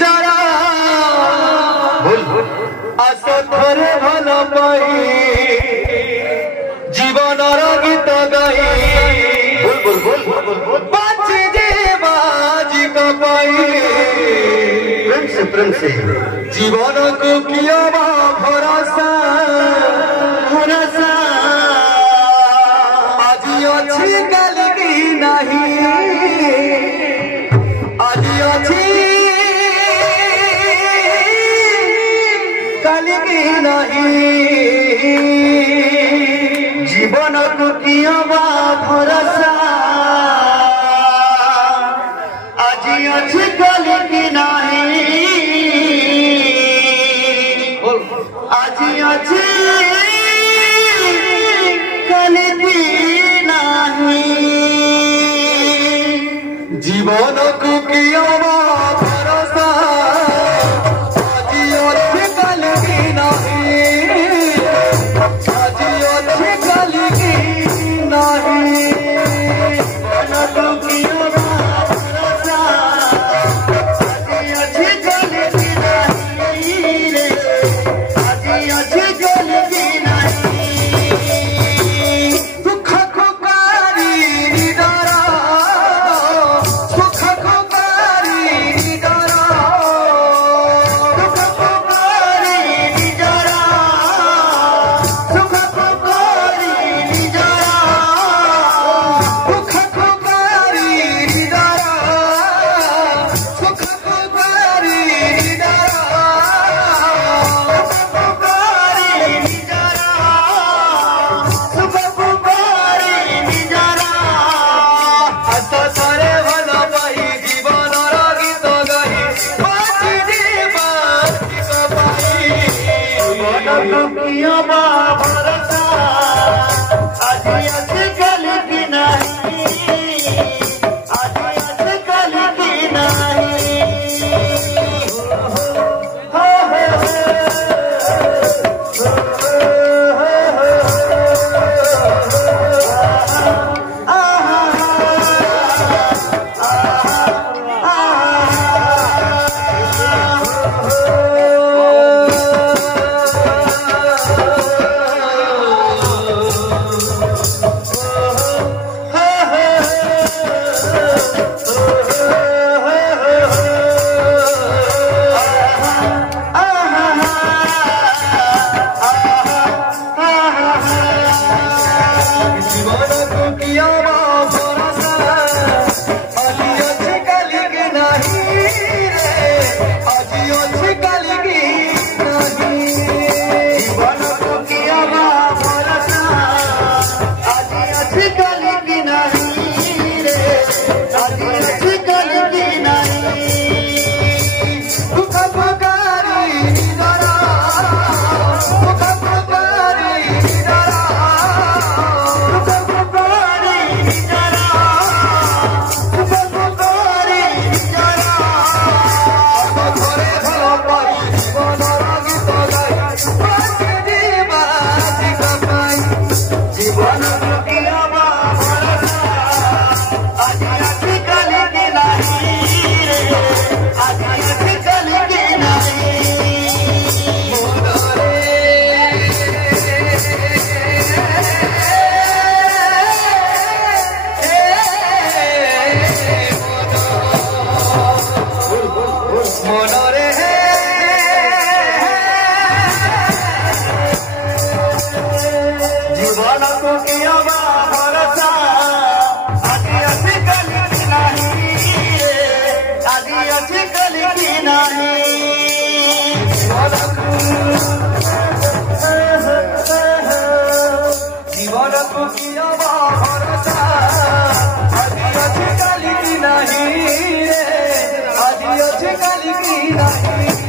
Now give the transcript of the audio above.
যারা আস থরে ভাল পাই জীবনর গীত গাই বাঁচি যে বাজি পাই প্রেম সে জীবন কো কিয়া ভরসা ভরসা আজি অছি কাল কি নাহি আজি অছি কাল কি নাহি জীবন কো কিয়া ভরসা আজি অছি কাল কি নাহি আজি অছি কাল কি নাহি জীবন কো কিয়া ভরসা আজি অছি কাল কি নাহি আজি অছি কাল কি নাহি জীবন কো কিয়া ভরসা আজি অছি কাল কি নাহি রে আজি অছি কাল কি নাহি দুঃখ কোকারি নিদরা সুখ কোকারি নিদরা দুঃখ কোকারি নিদরা সুখ কোকারি নিদরা দুঃখ কোকারি নিদরা সুখ কোকারি নিদরা জীবন কো কিয়া ভরসা আজি অছি কাল কি নাহি রে আজি অছি কাল কি নাহি